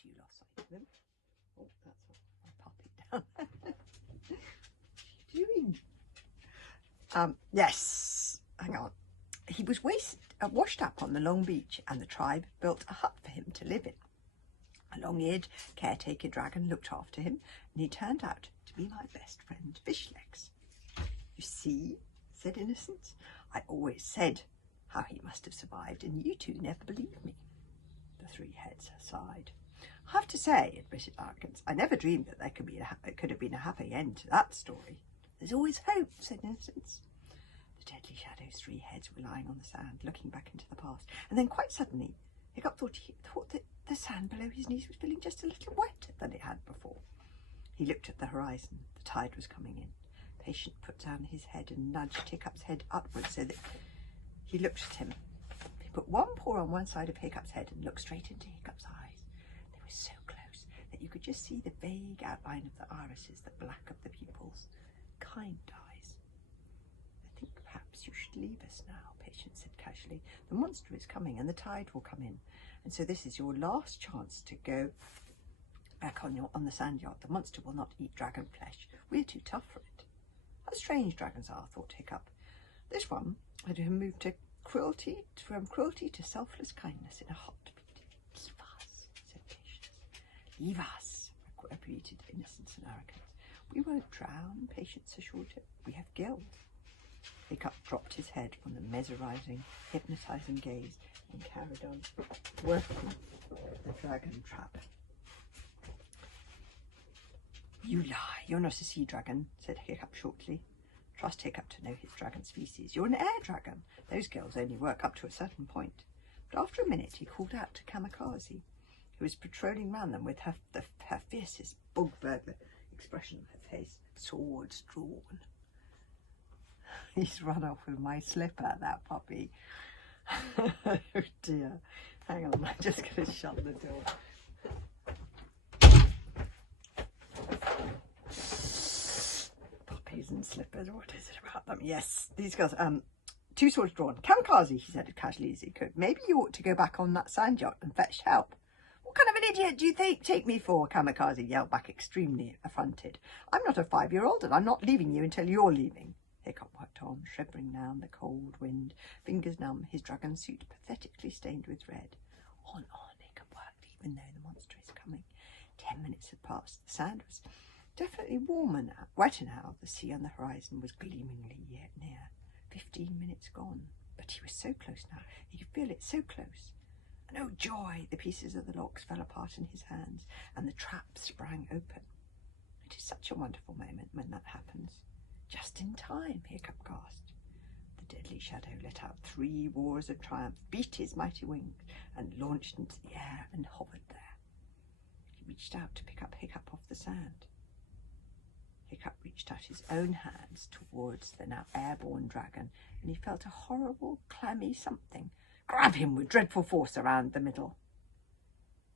after you lost sight of him. Oh, that's what my puppy down. What are you doing? Yes, hang on. He was washed up on the long beach, and the tribe built a hut for him to live in. A long-eared caretaker dragon looked after him, and he turned out to be my best friend Fishlegs. You see, said Innocence, I always said how he must have survived, and you two never believed me. The three heads sighed. I have to say, admitted Larkins, I never dreamed that there could have been a happy end to that story. There's always hope, said Innocence. The Deadly Shadow's three heads were lying on the sand, looking back into the past, and then quite suddenly Hiccup thought that the sand below his knees was feeling just a little wetter than it had before. He looked at the horizon. The tide was coming in. Patient put down his head and nudged Hiccup's head upwards so that he looked at him. He put one paw on one side of Hiccup's head and looked straight into Hiccup's eyes. They were so close that you could just see the vague outline of the irises, the black of the pupils. Kind eyes. I think perhaps you should leave us now, Patient said casually. The monster is coming and the tide will come in. And so this is your last chance to go back on the sand yacht. The monster will not eat dragon flesh. We're too tough for it. How strange dragons are, thought Hiccup. This one had moved from cruelty to selfless kindness in a heartbeat. Leave us, said Patience. Leave us, repeated Innocence and Arrogance. We won't drown, Patience assured him. We have guilt. Hiccup dropped his head from the mesmerising, hypnotising gaze and carried on working the dragon trap. You lie, you're not a sea dragon, said Hiccup shortly. Trust Hiccup to know his dragon species. You're an air dragon. Those girls only work up to a certain point. But after a minute he called out to Kamikaze, who was patrolling round them with her fiercest bug burglar expression on her face, swords drawn. He's run off with my slipper, that puppy. Oh dear. Hang on, I'm just going to shut the door. Puppies and slippers, what is it about them? Yes, these girls, two swords drawn. Kamikaze, he said as casually as he could. Maybe you ought to go back on that sand yacht and fetch help. What kind of an idiot do you take me for? Kamikaze yelled back, extremely affronted. I'm not a 5-year-old and I'm not leaving you until you're leaving. Hiccup worked on, shivering now in the cold wind, fingers numb, his dragon suit pathetically stained with red. On, Hiccup worked, even though the monster is coming. 10 minutes had passed. The sand was definitely wetter now. The sea on the horizon was gleamingly yet near. 15 minutes gone. But he was so close now. He could feel it so close. And oh joy! The pieces of the logs fell apart in his hands, and the trap sprang open. It is such a wonderful moment when that happens. Just in time, Hiccup gasped. The Deadly Shadow let out 3 roars of triumph, beat his mighty wings, and launched into the air and hovered there. He reached out to pick up Hiccup off the sand. Hiccup reached out his own hands towards the now airborne dragon, and he felt a horrible, clammy something grab him with dreadful force around the middle.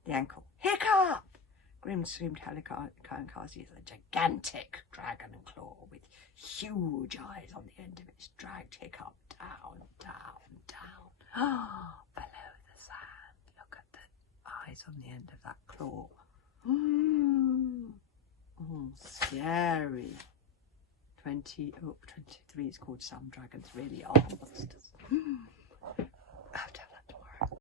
The ankle. Hiccup! Grim screamed Kamikaze as a gigantic dragon claw with huge eyes on the end of it dragged Hiccup down, down, down. Below the sand. Look at the eyes on the end of that claw. Scary. 23 is called Some Dragons Really Are Monsters.